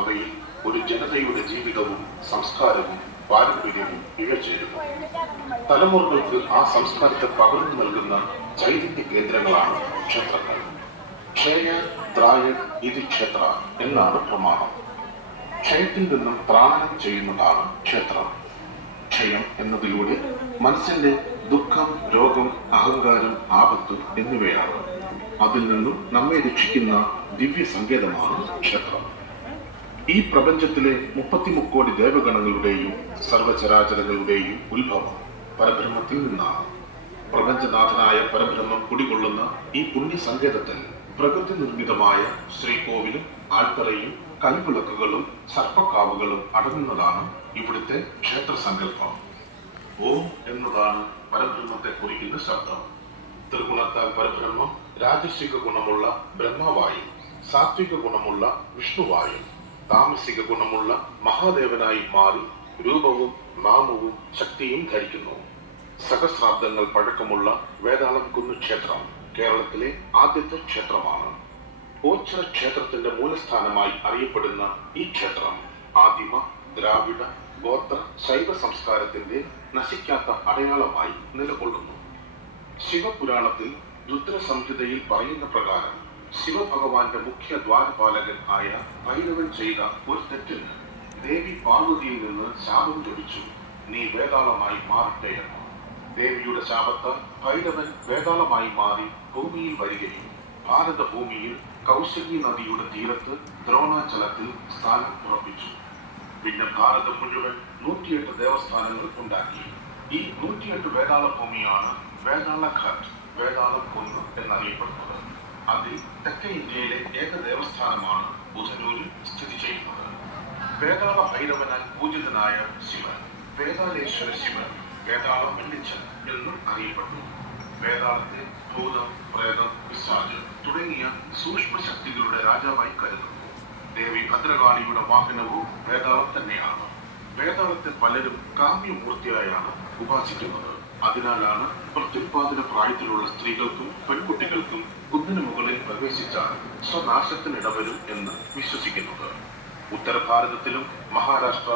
അവയിൽ ഒരു ജനതയുടെ ജീവിതവും സംസ്കാരവും പാരമ്പര്യവും ഇഴചേരുന്നു. തലമുറകൾക്ക് ആ സംസ്കാരത്തെ പകർന്നു നൽകുന്ന ചൈതന്യ കേന്ദ്രങ്ങളാണ് ക്ഷേത്രങ്ങൾ. ക്ഷയ ത്രായ ഇതി ക്ഷേത്ര എന്നാണ് പ്രമാണം. ക്ഷയത്തിൽ നിന്നും ത്രാണനം ചെയ്യുന്നതാണ് ക്ഷേത്രം. ക്ഷയം എന്നതിലൂടെ മനസ്സിന്റെ ദുഃഖം, രോഗം, അഹങ്കാരം, ആപത്ത് എന്നിവയാണ്. അതിൽ നിന്നും നമ്മെ രക്ഷിക്കുന്ന ദിവ്യ സങ്കേതമാണ് ക്ഷേത്രം. ഈ പ്രപഞ്ചത്തിലെ 33 കോടി ദേവഗണങ്ങളുടെയും സർവചരാചരങ്ങളുടെയും ഉത്ഭവം പരബ്രഹ്മത്തിൽ നിന്നാണ്. പ്രപഞ്ചനാഥനായ പരബ്രഹ്മം കുടികൊള്ളുന്ന ഈ പുണ്യ സങ്കേതത്തിൽ പ്രകൃതി നിർമ്മിതമായ ശ്രീകോവിലും ആൽത്തറയും കൽവിളക്കുകളും സർപ്പക്കാവുകളും അടങ്ങുന്നതാണ് ഇവിടുത്തെ ക്ഷേത്ര സങ്കല്പം. ഓം എന്നതാണ് പരബ്രഹ്മത്തെ കുറിക്കുന്ന ശബ്ദം. ത്രിഗുണത്താൽ പരബ്രഹ്മം രാജസിക ഗുണമുള്ള ബ്രഹ്മവായും, സാത്വിക ഗുണമുള്ള വിഷ്ണുവായും, താമസിക ഗുണമുള്ള മഹാദേവനായി മാറി രൂപവും നാമവും ശക്തിയും ധരിക്കുന്നു. സഹസ്രാബ്ദങ്ങൾ പഴക്കമുള്ള വേതാളം കുന്ന് ക്ഷേത്രം കേരളത്തിലെ ആദ്യത്തെ ക്ഷേത്രമാണ്. ഓച്ചിറ ക്ഷേത്രത്തിന്റെ മൂലസ്ഥാനമായി അറിയപ്പെടുന്ന ഈ ക്ഷേത്രം ആദിമ ദ്രാവിഡ ഗോത്ര ശൈവ സംസ്കാരത്തിന്റെ നശിക്കാത്ത അടയാളമായി നിലകൊള്ളുന്നു. ശിവപുരാണത്തിൽ രുദ്രസംഹിതയിൽ പറയുന്ന പ്രകാരം ശിവഭഗവാന്റെ മുഖ്യ ദ്വാരപാലകൻ ആയ ഭൈരവൻ ചെയ്ത ഒരു തെറ്റിന് ദേവി പാർവതിയിൽ നിന്ന് ശാപം ലഭിച്ചു, നീ വേതാളമായി മാറട്ടെ എന്ന്. ദേവിയുടെ ശാപത്താൽ ഭൈരവൻ വേതാളമായി മാറി ഭൂമിയിൽ വരികയും ഭാരതഭൂമിയിൽ കൗശലി നദിയുടെ തീരത്ത് ദ്രോണാചലത്തിൽ സ്ഥാനം ഉറപ്പിച്ചു. പിന്നെ ഭാരതം മുഴുവൻ 108 ദേവസ്ഥാനങ്ങൾ ഉണ്ടാക്കി. ഈ 108 വേതാള ഭൂമിയാണ് വേതാളഘട്ട്, വേതാളം കുന്ന് എന്നറിയപ്പെടുന്നത്. അതിൽ തെക്കേ ഇന്ത്യയിലെ ഏക ദേവസ്ഥാനമാണ് ബുധനൂരിൽ സ്ഥിതി ചെയ്യുന്നത്. വേതാള ഭൈരവനാൽ പൂജിതനായ ശിവൻ വേതാളേശ്വര ശിവൻ, വേതാളം വെള്ളിച്ചൻ എന്നും അറിയപ്പെടുന്നു. വേതാളത്തെ ഭൂതം, പ്രേതം, പിശാച് തുടങ്ങിയ സൂക്ഷ്മ ശക്തികളുടെ രാജാവായി കരുതുന്നു. ദേവി ഭദ്രകാളിയുടെ വാഹനവും വേതാളം തന്നെയാണ്. വേതാളത്തെ പലരും കാമ്യമൂർത്തിയായാണ് ഉപാസിക്കുന്നത്. അതിനാലാണ് പ്രത്യുൽപാദന പ്രായത്തിലുള്ള സ്ത്രീകൾക്കും പെൺകുട്ടികൾക്കും കുന്നിന് മുകളിൽ പ്രവേശിച്ചാൽ സ്വനാശത്തിനിടവരും എന്ന് വിശ്വസിക്കുന്നത്. ഉത്തരഭാരതത്തിലും മഹാരാഷ്ട്ര